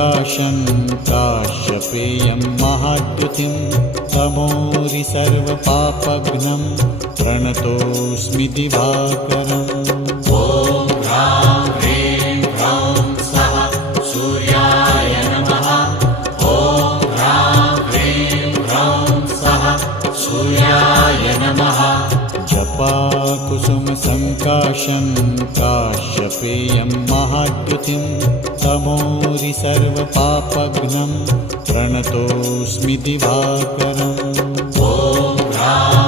सङ्काशं काश्यपेयं महाद्युतिं तमोरि सर्वपापघ्नं प्रणतोऽस्मि दिवाकरम्। ॐ ह्रां ह्रीं ह्रौं स्वः सूर्याय नमः। ॐ ह्रां ह्रीं ह्रौं स्वः सूर्याय नमः। जपाकुसुमसङ्काशं काश्यपेयं महाद्युतिं तमोरि सर्वपापघ्नं प्रणतोऽस्मि दिवाकरम्। ॐ ह्रां